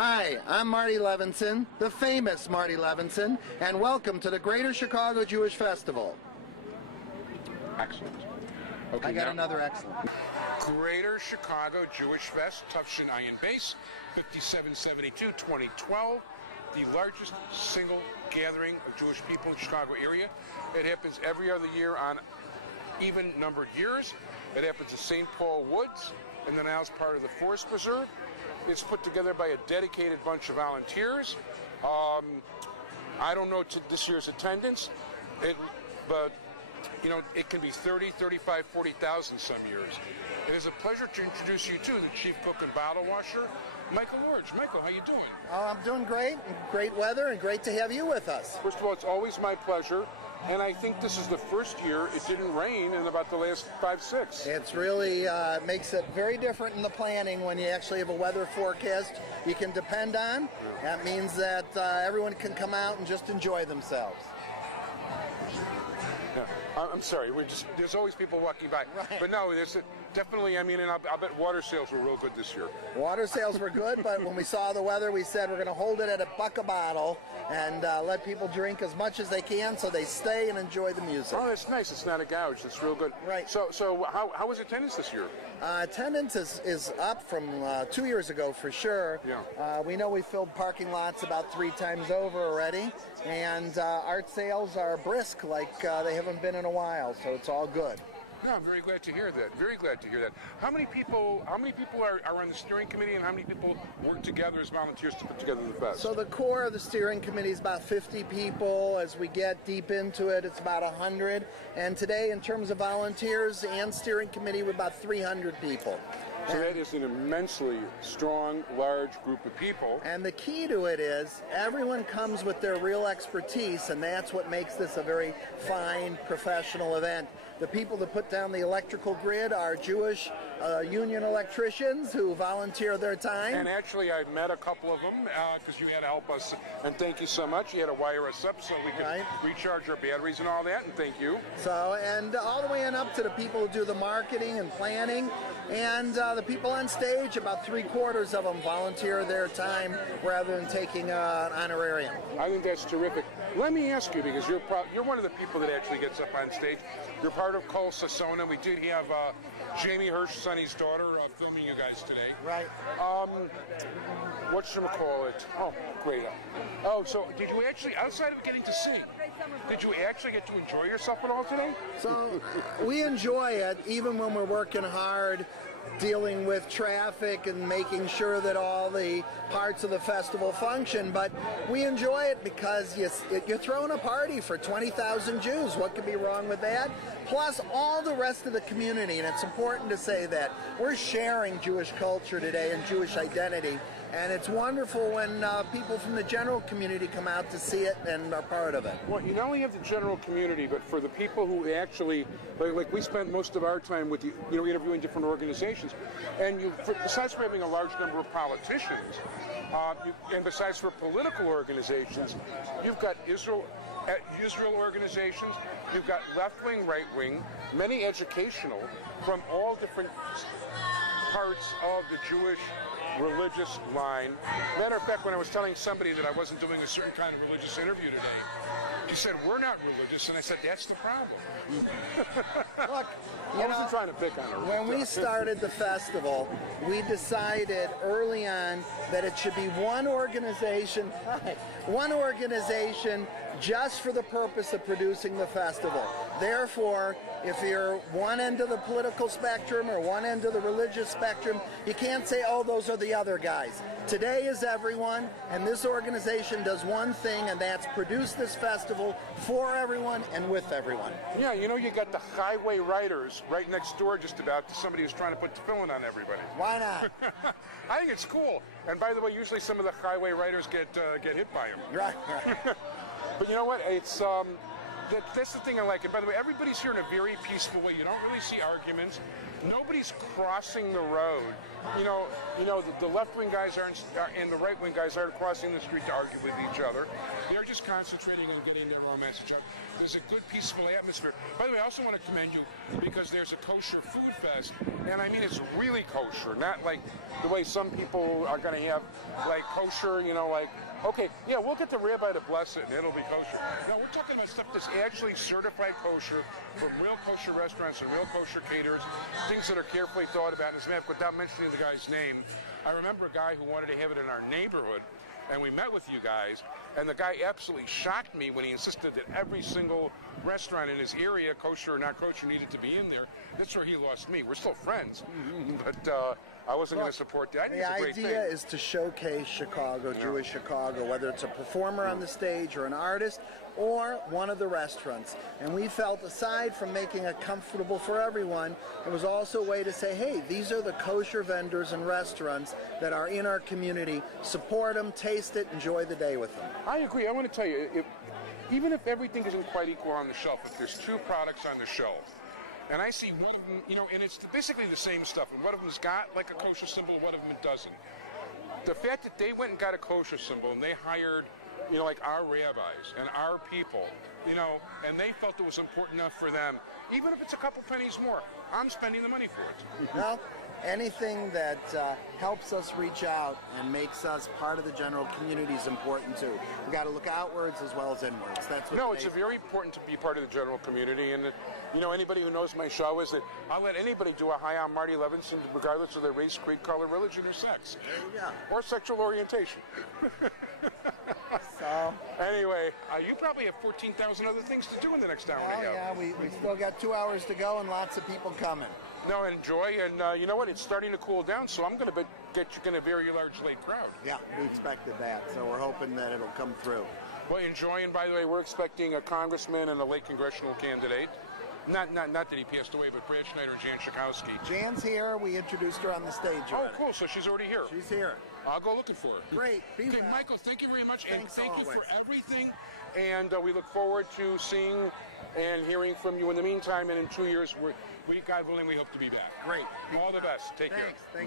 Hi, I'm Marty Levinson, the famous Marty Levinson, and welcome to the Greater Chicago Jewish Festival. Excellent. Okay, I got another excellent. Greater Chicago Jewish Fest, Tufshin Ayin Base, 5772, 2012. The largest single gathering of Jewish people in the Chicago area. It happens every other year on even numbered years. It happens at St. Paul Woods, and then now it's part of the Forest Preserve. It's put together by a dedicated bunch of volunteers. I don't know this year's attendance, but you know, it can be 30, 35, 40,000 some years. It is a pleasure to introduce you to the chief cook and bottle washer, Michael Lorge. Michael, how you doing? Oh, I'm doing great. Great weather, and great to have you with us. First of all, it's always my pleasure. And I think this is the first year it didn't rain in about the last 5, 6. It's really makes it very different in the planning when you actually have a weather forecast you can depend on. That means that everyone can come out and just enjoy themselves. Yeah. I'm sorry, there's always people walking by. Right. But no, there's definitely, I mean, and I'll bet water sales were real good this year. Water sales were good, but when we saw the weather, we said we're going to hold it at $1 a bottle and let people drink as much as they can so they stay and enjoy the music. Oh, that's nice. It's not a gouge. That's real good. Right. So how was attendance this year? Attendance is up from 2 years ago for sure. Yeah. We know we filled parking lots about 3 times over already, and art sales are brisk like they haven't been in a while, so it's all good. No, I'm very glad to hear that. Very glad to hear that. How many people are on the steering committee, and how many people work together as volunteers to put together the fest? So the core of the steering committee is about 50 people. As we get deep into it, it's about 100. And today, in terms of volunteers and steering committee, we're about 300 people. So that is an immensely strong, large group of people. And the key to it is everyone comes with their real expertise, and that's what makes this a very fine, professional event. The people that put down the electrical grid are Jewish union electricians who volunteer their time. And actually, I met a couple of them because you had to help us, and thank you so much. You had to wire us up so we could recharge our batteries and all that, and thank you. So, and all the way on up to the people who do the marketing and planning, and the people on stage, about 3/4 of them volunteer their time rather than taking an honorarium. I think that's terrific. Let me ask you, because you're one of the people that actually gets up on stage. You're part of Cole Sassona. We did have Jamie Hirsch, Sonny's daughter, filming you guys today. Right. Whatchamacallit? Oh, great. Oh, so did you actually, outside of getting to sing, did you actually get to enjoy yourself at all today? So we enjoy it, even when we're working hard, dealing with traffic and making sure that all the parts of the festival function, but we enjoy it because you're throwing a party for 20,000 Jews. What could be wrong with that? Plus all the rest of the community, and it's important to say that we're sharing Jewish culture today and Jewish identity, and it's wonderful when people from the general community come out to see it and are part of it. Well, you not only have the general community, but for the people who actually, like we spend most of our time with interviewing different organizations, and besides for having a large number of politicians, and besides for political organizations, you've got Israel organizations, you've got left-wing, right-wing, many educational, from all different parts of the Jewish religious line. Matter of fact, when I was telling somebody that I wasn't doing a certain kind of religious interview today, he said, "We're not religious," and I said, "That's the problem." Look, I wasn't trying to pick on her. When we started the festival, we decided early on that it should be one organization just for the purpose of producing the festival. Therefore, if you're one end of the political spectrum or one end of the religious spectrum, you can't say, oh, those are the other guys. Today is everyone, and this organization does one thing, and that's produce this festival for everyone and with everyone. Yeah, you got the highway riders right next door just about to somebody who's trying to put the filling on everybody. Why not? I think it's cool. And by the way, usually some of the highway riders get hit by them. Right. But you know what? It's that's the thing I like. And by the way, everybody's here in a very peaceful way. You don't really see arguments. nobody's crossing the road. The left-wing guys aren't, and the right-wing guys aren't crossing the street to argue with each other. They're just concentrating on getting their own message out. There's a good, peaceful atmosphere. By the way, I also want to commend you because there's a kosher food fest, and I mean it's really kosher, not like the way some people are going to have like kosher, okay, yeah, we'll get the rabbi to bless it and it'll be kosher. No, we're talking about stuff that's actually certified kosher from real kosher restaurants and real kosher caterers, things that are carefully thought about. As a matter of fact, without mentioning the guy's name, I remember a guy who wanted to have it in our neighborhood, and we met with you guys, and the guy absolutely shocked me when he insisted that every single restaurant in his area, kosher or not kosher, needed to be in there. That's where he lost me. We're still friends, but I wasn't going to support that. I think it's a great thing. The idea is to showcase Chicago, Jewish Chicago, whether it's a performer on the stage or an artist or one of the restaurants. And we felt, aside from making it comfortable for everyone, it was also a way to say, hey, these are the kosher vendors and restaurants that are in our community. Support them, taste it, enjoy the day with them. I agree. I want to tell you, even if everything isn't quite equal on the shelf, if there's two products on the shelf, and I see one of them, and it's basically the same stuff, and one of them's got like a kosher symbol, one of them doesn't. The fact that they went and got a kosher symbol and they hired, like our rabbis and our people, and they felt it was important enough for them, even if it's a couple pennies more, I'm spending the money for it. Well, anything that helps us reach out and makes us part of the general community is important too. We got to look outwards as well as inwards. That's what. No, it's very important to be part of the general community, and anybody who knows my show is that I'll let anybody do a hi, I'm Marty Levinson, regardless of their race, creed, color, religion, or sex, there you go, or sexual orientation. So anyway, you probably have 14,000 other things to do in the next hour and a half. Yeah, we still got 2 hours to go and lots of people coming. No, enjoy, and you know what? It's starting to cool down, so I'm going to get you in a very large late crowd. Yeah, we expected that, so we're hoping that it'll come through. Well, enjoy, and by the way, we're expecting a congressman and a late congressional candidate. Not that he passed away, but Brad Schneider and Jan Schakowsky. Jan's here. We introduced her on the stage already. Oh, cool. So she's already here. She's here. I'll go looking for her. Great. Okay, Michael, thank you very much. Thanks and thank always. you for everything. And we look forward to seeing and hearing from you in the meantime. And in 2 years, God willing, we hope to be back. Great. All the best. Take care. Thanks.